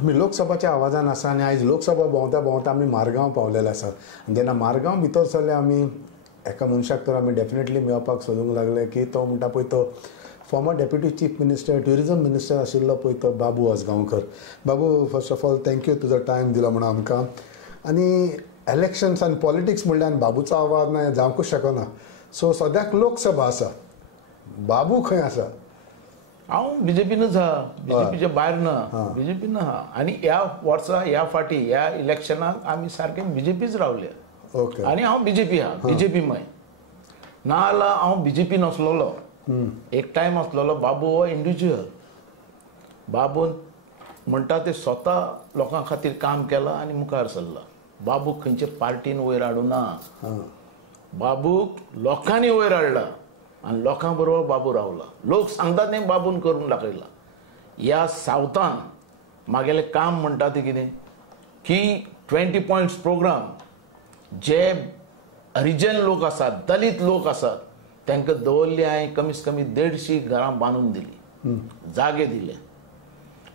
आमी लोकसभाच्या आवाजान आसा आनी आयज लोकसभा भोंवता भोंवता आमी मारगांव पावलेले आसात. जेन्ना मारगांव भितर सरले आमी एका मनशाक तर आमी डेफिनेटली मेळपाक सोदूंक लागले की तो म्हणटा पळय तो farmer deputy chief minister tourism minister आशिल्लो पळय तो बाबू आसगांवकर. बाबू, फर्स्ट ऑफ ऑल थँक्यू तुजो टायम दिलो म्हणून आमकां. आनी इलेक्शन्स आनी पॉलिटिक्स म्हणल्यार बाबूचो आवाज जावंकूच शकना. सो सद्याक लोकसभा आसा, बाबू खंय आसा? हांव बीजेपीनच आहा, बीजेपीच्या भायर ना, बीजेपीन आहा. आनी ह्या वर्सा ह्या फाटी ह्या इलेक्शनाक आमी सारके बीजेपीच रावले. ओके. आनी हांव बीजेपी आहा, बीजेपीमय ना जाल्यार हांव बीजेपी नसलोलो. एक टायम आसलोलो. बाबू हो इंडिव्हिज्युअल. बाबू म्हणटा ते स्वता लोकां खातीर काम केलां आनी मुखार सरला. बाबूक खंयचे पार्टीन वयर हाडूना. बाबूक लोकांनी वयर हाडला आनी लोकां बरोबर बाबू रावला. लोक सांगतात तें बाबून करून दाखयला. ह्या सावथान म्हागेलें काम म्हणटा तें कितें की 20 पॉयंट्स प्रोग्राम जे हरिजन लोक आसात, दलित लोक आसात तांकां दवरली. हांवें कमीत कमी 150 घरां बांदून दिली, जागे दिले.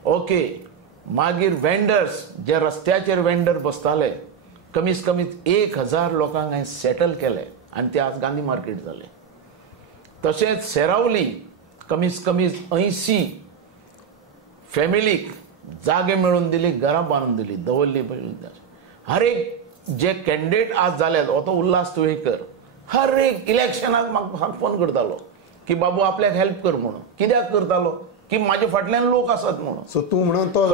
ओके. मागीर वेंडर्स जे रस्त्याचेर वेंडर बसताले कमीत कमीत 1000 लोकांक हांवें सेटल केले आनी ते आज गांधी मार्केट जाले. तशेंच सेरावली कमीत कमी 80 फॅमिलीक जागे मेळून दिली, घरां बांदून दिली, दवरली. हर एक जे कॅन्डिडेट आज जाल्यात, हो तो उल्हास तुयेकर हर एक इलेक्शनाक म्हाका फोन करतालो की बाबू आपल्याक हेल्प कर म्हणून. कित्याक करतालो की म्हाजे फाटल्यान लोक आसात म्हणून. सो तूं म्हणून तो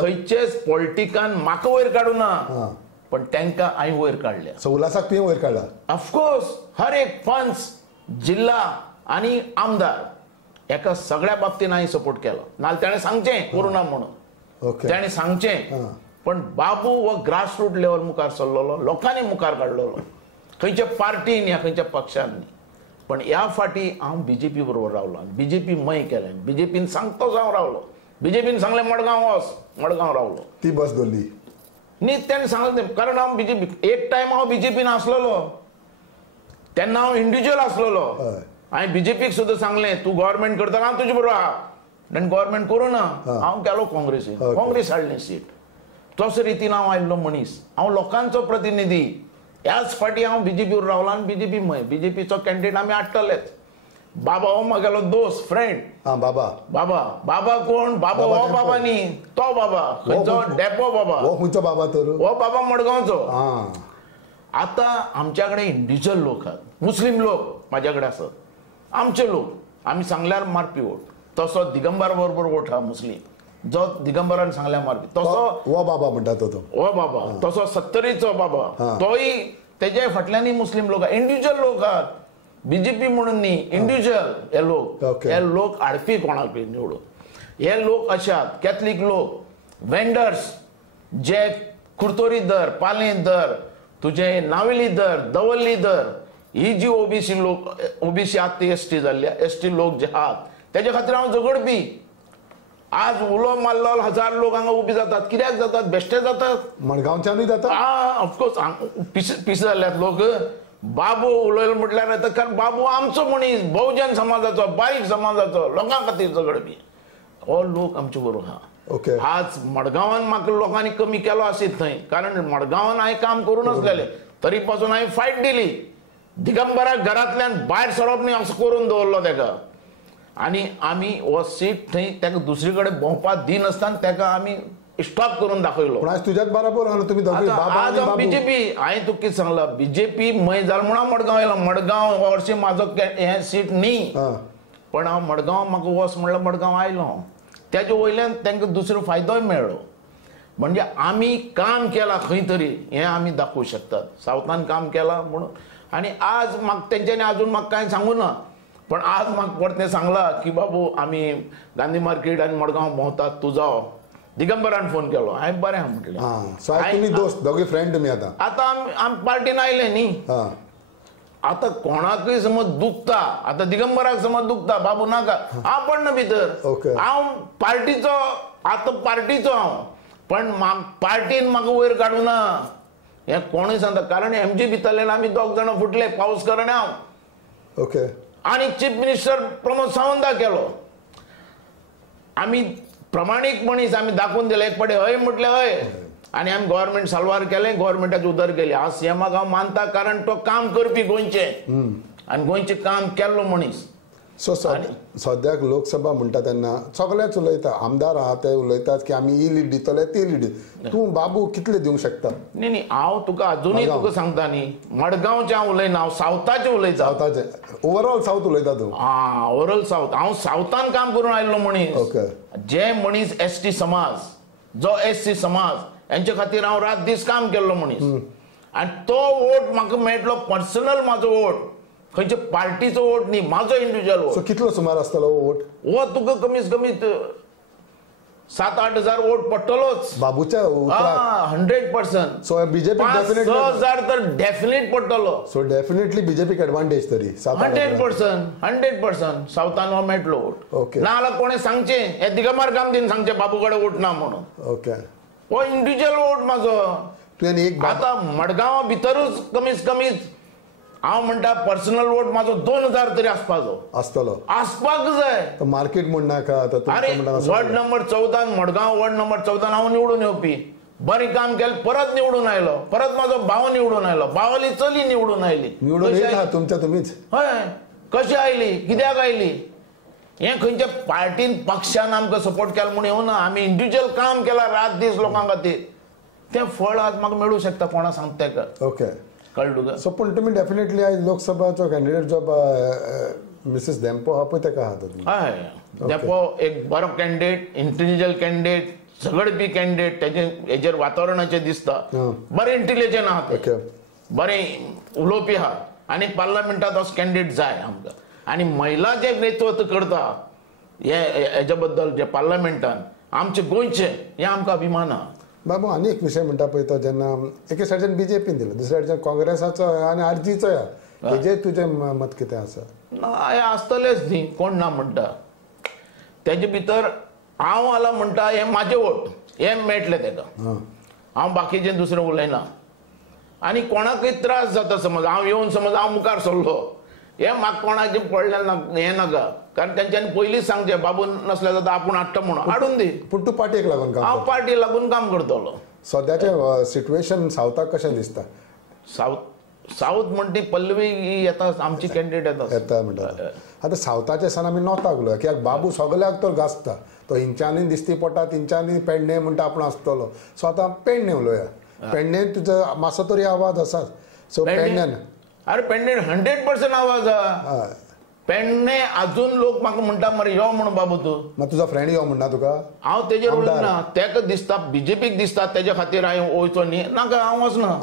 खंयचेच पॉलिटिकान म्हाका वयर काडूना, पण तांकां हांवें वयर काडल्या. सो उल्हासाक तुवें वयर काडला? ऑफकोर्स. हर एक पंच, जिल्हा आनी आमदार एका सगळ्या बाबतीन हांवें सपोर्ट केलो. नाल्यार ताणें सांगचें करुना म्हणून, ताणें सांगचें. पण बाबू हो ग्रासरूट लेवल मुखार सरलेलो, लोकांनी मुखार काडलेलो, खंयच्या पार्टीन या खंयच्या पक्षान न्ही. पण ह्या फाटी हांव बीजेपी बरोबर रावलो. बीजेपी मय केलें. बीजेपीन सांगतो जावन रावलो. बीजेपीन सांगलें मडगांव वच, मडगांव रावलो. ती बस दवरली न्ही. ताणें सांगलें कारण हांव बीजेपी एक टायम हांव बीजेपीन आसलेलो. तेन्ना हांव इंडिव्हिज्युअल आसलेलो. हांवें बीजेपीक सुद्दां सांगलें तूं गव्हर्मेंट करता हांव तुजे बरोबर आहा. आनी गव्हर्मेंट करूना. हांव गेलो काँग्रेसीन. काँग्रेस हाडलें सीट. तोच रितीन हांव आयिल्लो मनीस. हांव लोकांचो प्रतिनिधी. ह्याच फाटी हांव बीजेपीवर रावलो आनी बीजेपी मय. बीजेपीचो कॅन्डिडेट आमी हाडटलेच. बाबा हो म्हागेलो दोस्त, फ्रेंड. बाबा बाबा बाबा कोण? बाबा हो बाबा न्ही, तो बाबा खंयचो डेपो बाबा. हो खंयचो बाबा तर? हो बाबा मडगांवचो. आतां आमच्या कडेन इंडिव्हिज्युअल लोक आहात, मुस्लीम लोक म्हाज्या कडेन आसात, आमचे लोक. आमी सांगल्यार मारपी वोट. तसो दिगंबरा बरोबर वोट आहा मुस्लीम, जो दिगंबरान सांगल्यार मारपी. तसो हो बाबा म्हणटा तो. हो बाबा. तसो 70रीचो बाबा, तोय तेजे फाटल्यानय मुस्लीम लोक आहात, इंडिव्हिज्युअल लोक आहात. बीजेपी म्हणून न्ही, इंडिव्हिज्युअल हे लोक. हे लोक हाडपी कोणाक निवडून. हे लोक अशात कॅथलीक लोक, वेंडर्स जे कुर्तोरी दर, पाले दर, तुझे नावेली दर, दवल्ली दर, ही जी ओबीसी लोक, ओबीसी आहात ती एसटी जाल्ल्या, एसटी लोक जे आहात तेजे खातीर हांव झगडपी. आज उलो मारलो 1000 लोक हांगा उबी जातात. कित्याक जातात? बेश्टे जातात. मडगांवच्यानूय जातात. ऑफकोर्स पिस जाल्यात लोक. बाबू उलयलो म्हटल्यार कारण बाबू आमचो मनीस, बहुजन समाजाचो, बारीक समाजाचो, लोकां खातीर झगडपी. हो लोक आमचे बरोबर आहा. ओके. आज मडगांवान म्हाका लोकांनी कमी केलो आसीत थंय, कारण मडगांवान हांवें काम करून आसलेलें. तरी पासून हांवें फायट दिली. दिगंबराक घरांतल्यान भायर सरप न्ही असो करून दवरलो ताका. आनी आमी हो सीट थंय ताका दुसरे कडेन भोंवपाक दिनासतना ताका आमी स्टॉप करून दाखयलो. तुज्याच बरोबर आहा तुमी दोगी. आज बीजेपी, हांवें तुका कितें सांगलां, बीजेपी मय जाल म्हणून मडगांव येयलो. मडगांव हो वर्षी म्हाजो हें सीट न्ही, पण हांव मडगांव म्हाका वच म्हणल्यार मडगांव आयलो. त्याच्या वयल्यान तांकां दुसरो फायदोय मेळ्ळो. म्हणजे आमी काम केलां खंय तरी हें आमी दाखोवंक शकतात. सावथान काम केलां म्हणून. आनी आज म्हाका तेंच्यांनी आजून म्हाका कांय सांगूं ना, पण आज म्हाका परतें सांगलां की बाबू आमी गांधी मार्केट आनी मडगांव भोंवतात, तूं जाव. दिगंबरान फोन केलो. हांवें बरें आहा म्हटलें. तुमी दोस्त दोगी फ्रेंड तुमी आतां आमी पार्टीन आयले न्ही. आतां कोणाकय समज दुखता, आतां दिगंबराक समज दुखता, बाबू नाका, हांव पडना भितर. हांव पार्टीचो, आतां पार्टीचो हांव, पण पार्टीन म्हाका वयर काडूना हें कोणूय सांगता. कारण एमजी भितरल्यान आमी दोग जाणां फुटले, पावसकर आनी हांव. ओके. आनी चीफ मिनिस्टर प्रमोद सावंता केलो. आमी प्रमाणीक मनीस आमी दाखोवन दिले एक पडे हय म्हटले हय आनी आमी गव्हर्नमेंट साल्वार केलें गव्हर्नमेंटाची उदर केली हांव सीएमाक हांव मानता कारण तो काम करपी गोंयचे आनी गोंयचें काम केल्लो मनीस. सो सद्याक लोकसभा म्हणटा तेन्ना सगळेच उलयता आमदार आहा ते उलयतात की आमी ही लीड दितले ती लीड. तूं बाबू कितले दिवंक शकता? न्ही हांव तुका अजुनूय तुका सांगता न्ही मडगांवचें हांव उलयना हांव सावथाचें उलयता. सावथाचें ओवरऑल सावथ उलयता तूं? ओवरऑल सावथ हांव सावथान काम करून आयिल्लो मनीस. ओके. जे मनीस एसटी समाज जो एससी समाज हेंचे खातीर हांव रात दीस काम केल्लो मनीस आनी तो वोट म्हाका मेळटलो पर्सनल म्हाजो वोट खंयच्या पार्टीचो वोट न्ही म्हाजो इंडिव्हिज्युअल वोट. सो कितलो सुमार आसतलो वोट? हो तुका कमीत कमीत 7-8 हजार वोट पडटलोच बाबूच्या उतराक. 100%. सो बीजेपी 5,000 तर डेफिनेट पडटलो. सो डेफिनेटली बीजेपीक एडवांटेज तरी 100% सावथान हो मेळटलो वोट. ओके. नाल्यार कोणें सांगचें हे दिगंबर गामदीन सांगचें बाबू कडेन वोट ना म्हणून. ओके. हो इंडिव्हिज्युअल वोट म्हाजो. तुवें एक आतां मडगांवा भितरूच कमीत कमीत हांव म्हणटा पर्सनल वोट म्हाजो 2,000 तरी आसतलो आसपाक जाय. मार्केट म्हण नाका. अरे ward number 14 Madgaon ward number 14 हांव निवडून येवपी बरें काम केलें परत निवडून आयलो परत म्हाजो भाव निवडून आयलो भावाली चली निवडून आयली. निवडून येता तुमच्या तुमीच? हय. कशी आयली कित्याक आयली हे खंयच्या पार्टीन पक्षान आमकां सपोर्ट केला म्हणून येवना आमी इंडिव्हिज्युअल काम केला रात दीस लोकां खातीर तें फळ आज म्हाका मेळूं शकता कोणा सांगता तेका. ओके. कळ्ळें तुका? सो पूण तुमी डेफिनेटली आयज लोकसभाचो कॅन्डिडेट जो मिसेस देंपो आहा पळय तेका आहात तुमी? हय. देंपो एक बरो कॅन्डिडेट इंटेलिजंट कॅन्डिडेट झगडपी कॅन्डिडेट तेजे हेजेर वातावरणाचें दिसता बरें इंटेलिजंट आहा ते बरें उलोवपी आहा आनी पार्लमेंटांत असो कॅन्डिडेट जाय आमकां. आनी महिला जे नेतृत्व करता हेच्या बद्दल जे पार्लमेंटान आमचे गोंयचे हे आमकां अभिमान आहा. बाबू आनी एक विशय म्हणटा पळय तो जेन्ना एके सायडीच्यान बीजेपीन दिलो दुसऱ्या सायडीच्यान काँग्रेसाचो आनी आरजीचो हेजेर तुजें मत कितें आसा? हे आसतलेच न्ही कोण ना म्हणटा तेजे भितर हांव आला म्हणटा हे म्हाजे वोट हे मेळटले तेका हांव बाकीचें दुसरें उलयना. आनी कोणाकय त्रास जाता समज हांव येवन समज हांव मुखार सरलो हे म्हाका कोणाचें पडलें हें नाका कारण तेंच्यांनी पयलींच सांगचें बाबू नसल्या जाता आपूण हाडटा म्हणून हाडून दी. पूण तूं पार्टीक लागून काम? हांव पार्टी लागून काम करतलो. सद्याचें सिट्युएशन सावथाक कशें दिसता? सावथ म्हणटी पल्लवी ही येता आमची कॅन्डिडेट येता म्हणटा. आतां सावथाचे सान आमी नॉर्थाक उलोवया कित्याक बाबू सगल्याक तो गाजता तो हिंच्यांनी दिसती पडटा तिंच्यांनी पेडणे म्हणटा आपूण आसतलो. सो आतां पेडणे उलोवया. पेडणेन तुजो मातसो तरी आवाज आसा. सो पेडण्यान अरे पेडणे 100% आवाज आहा. पेडणे अजून लोक म्हाका म्हणटा मरे यो म्हणून बाबू तूं मागीर तुजो फ्रेंड यो म्हणना तुका? हांव तेजेर उलयना तेका दिसता बीजेपीक दिसता तेज्या खातीर हांवें वयचो न्ही नाका हांव वचना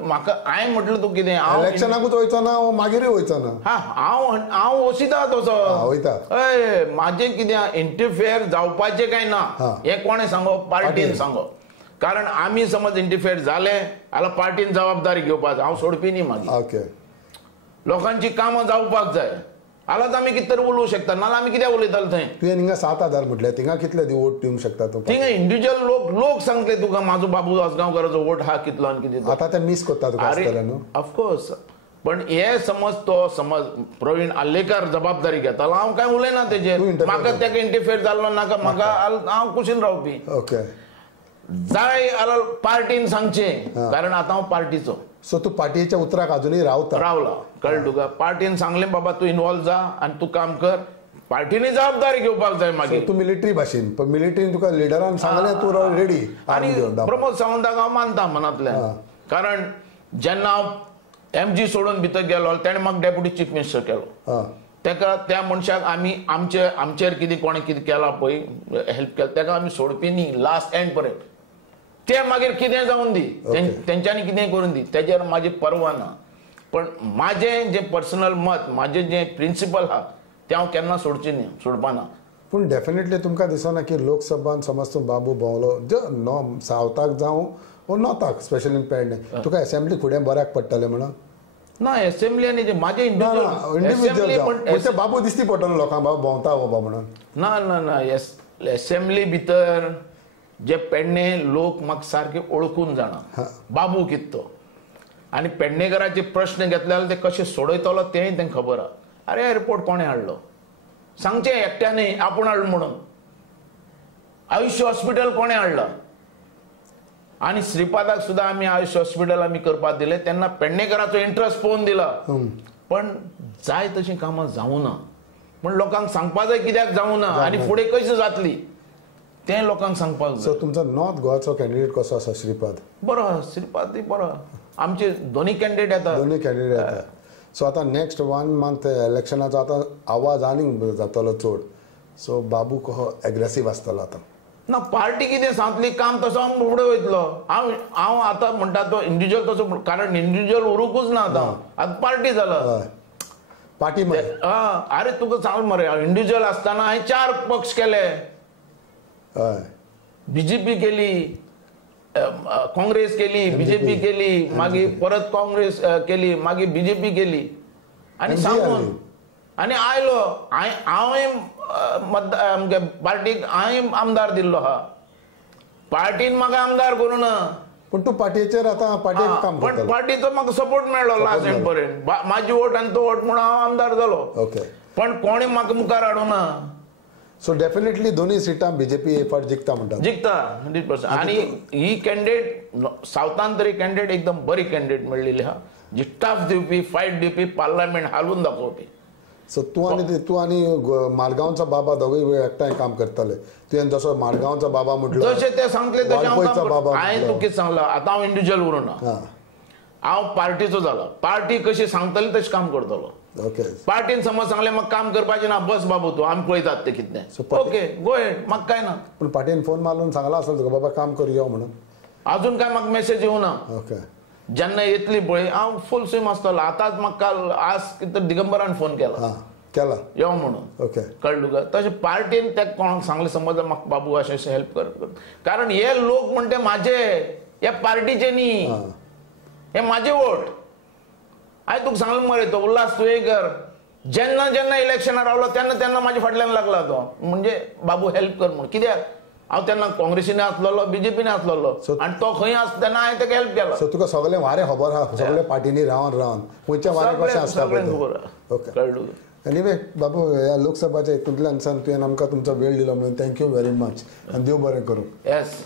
म्हाका हांवें म्हटलें तूं कितें हांव इलेक्शनाकूच वयचो ना मागीरूय वयचो ना. हांव वचिता तसो वयता. हय म्हाजें कितें इंटरफेयर जावपाचें काय ना हें कोणें सांगो पार्टीन सांगो कारण आमी समज इंटरफेयर जाले जाल्यार पार्टीन जबाबदारी घेवपाक हांव सोडपी न्ही मागीर. ओके. लोकांची कामां जावपाक जाय जाल्यार आमी कितें तरी उलोवंक शकता नाल्यार आमी कित्याक उलयताले थंय? तुवें हिंगा 7,000 म्हटलें थिंगा कितले वोट दिवंक शकता तूं? थिंगा इंडिव्हिज्युअल लोक सांगले तुका म्हाजो बाबू आसगांवकाराचो वोट हा कितलो आनी कितें. आतां ते मिस करता तुका आसतलें न्हू? ऑफकोर्स पण हे समज तो समज प्रवीण आल्लेकर जबाबदारी घेतालो हांव काय उलयना तेजेर म्हाका तेका इंटरफेयर जाल्लो नाका म्हाका हांव कुशीन रावपी. ओके. जाय जाल्यार पार्टीन सांगचें कारण आतां हांव पार्टीचो. सो तूं पार्टीच्या उतराक अजुनूय रावला कळ्ळें तुका? पार्टीन सांगलें बाबा तूं इनवॉल्व जा आनी तूं काम कर पार्टीनी जबाबदारी घेवपाक जाय मागीर. तूं मिलिटरी भाशेन पण मिलिटरीन तुका लिडरान सांगलें तूं रेडी. आनी प्रमोद सावंताक हांव मानता मनांतल्यान कारण जेन्ना हांव MG सोडून भितर गेलो तेणें म्हाका डेप्युटी चीफ मिनिस्टर केलो. तेका त्या मनशाक आमी आमचेर कितें कोणें कितें केलां पळय हेल्प केलें तेका आमी सोडपी न्ही लास्ट एंड पर्यंत. ते मागीर कितें जावन दी तेंच्यांनी कितें करून दी तेजेर म्हाजी पर्वा ना. पण म्हाजें जें पर्सनल मत म्हाजें जें प्रिंसिपल आहा तें हांव केन्ना सोडपाना. पूण डेफिनेटली तुमकां दिसना की लोकसभान समज तूं बाबू भोंवलो सावथाक जावं वो नॉर्थाक स्पेशली इन पेडणे तुका असेंब्ली फुडें बऱ्याक पडटलें म्हणून? ना असेंब्ली आनी जे म्हाजे इंडिव्हिज्युअल बाबू दिसती पडटलो लोकांक बाबू भोंवता बाबा म्हणून? ना असेंब्ली भितर जे पेडणे लोक म्हाका सारके ओळखून जाणा बाबू कितें तो आनी पेडणेकरांचे प्रश्न घेतले जाल्यार ते कशे सोडयतलो तेंय तांकां खबर आहा. अरे एअरपोर्ट कोणें हाडलो सांगचें एकट्यानी आपूण हाडलो म्हणून आयुष्य हॉस्पिटल कोणे हाडलं आणि श्रीपादाक सुद्धा आम्ही आयुष्य हॉस्पिटल आम्ही करपाक दिले तेन्ना पेडणेकराचो इंट्रस्ट पळोवन दिला पण जाय तशी कामां जावना पण लोकांक सांगपा जाय कित्याक जावना आनी फुडें कशी जातली ते लोकांक सांगपाक जाय. सो तुमचो नॉर्थ गोवाचो कॅन्डिडेट कसो आसा श्रीपाद? बरो श्रीपाद बरो आमचे दोन्ही कॅन्डिडेट येतात. दोन्ही कॅन्डिडेट येतात. सो आता नेक्स्ट 1 मंथ इलेक्शनाचो आता आवाज आनीक जातलो चड. सो बाबू कसो एग्रेसीव आसतलो आता? ना पार्टी कितें सांगतली काम तसो फुडें वयतलो. हांव आतां म्हणटा तो इंडिव्हिज्युअल तसो कारण इंडिव्हिज्युअल उरूंकूच ना आतां पार्टी जाला पार्टी अरे तुका सांग मरे इंडिव्हिज्युअल आसतना हांवें 4 पक्ष केले. बीजेपी केली काँग्रेस केली बीजेपी केली मागीर परत काँग्रेस केली मागीर बीजेपी केली आनी सांगून आनी आयलो हांवें पार्टीक हांवें आमदार दिल्लो आहा पार्टीन म्हाका आमदार करूं ना पण तूं पार्टीचेर आतां पार्टीक काम पण पार्टीचो म्हाका सपोर्ट मेळ्ळो लास्ट एंड पर्यंत म्हाजी वोट आनी तो वोट म्हणून हांव आमदार जालो. ओके पण कोणी म्हाका मुखार हाडूं ना. सो डेफिनेटली दोन्ही सिटां बीजेपी हे फावट जिखता म्हणटा जिखता 100%. आणि ही कॅन्डिडेट सावथान तरी कॅन्डिडेट एकदम बरी कॅन्डिडेट मेळिल्ली आहा जी टफ दिवपी फायट दिवपी पार्लमेंट हालून दाखोवपी. सो तूं आनी मारगांवचा बाबा दोगूय एकठांय काम करताले. तुवें जसो मारगांवचा बाबा म्हटलो जशें ते सांगले तशें हांवें तुका कितें सांगलां आतां हांव इंडिव्हिज्युअल उरूना हांव पार्टीचो जालो. पार्टी कशी सांगतली तशें काम करतलो. ओके पार्टीन समज सांगलें म्हाका काम करपाचें ना बस बाबू तूं आमी पळयतात तें कितें ओके गो हेड म्हाका काय ना. पण पार्टीन फोन मारून सांगला आसलो तुका बाबा काम कर यो म्हणून? अजून काय म्हाका मेसेज येवना. ओके जेन्ना येतली पळय हांव फुल स्विम आसतलो. आतांच म्हाका काल आज कितें दिगंबरान फोन केला केला यो म्हणून. ओके कळ्ळें तुका तशें पार्टीन तेका कोणाक सांगलें समज म्हाका बाबू अशें अशें हेल्प कर कारण हे लोक म्हणटे म्हाजे हे पार्टीचे न्ही हे म्हाजे वोट. हांवें तुका सांगलें मरे तो उल्हास तुयेकर जेन्ना जेन्ना इलेक्शनार रावलो तेन्ना तेन्ना म्हाज्या फाटल्यान लागला तो म्हणजे बाबू हेल्प कर म्हणून. कित्याक हांव तेन्ना काँग्रेसीने आसलोलो बीजेपीने आसलोलो आनी तो खंय आसा तेन्ना हांवें ताका हेल्प केला. सो तुका सगळें वारें खबर आहा सगळे पार्टीनी रावन खंयच्या वारें कशें आसता ओके कळ्ळें. एनिवे बाबू ह्या लोकसभाच्या हितूंतल्यान तुवें आमकां तुमचो वेळ दिलो म्हणून थँक्यू व्हेरी मच आनी देव बरें करूं. येस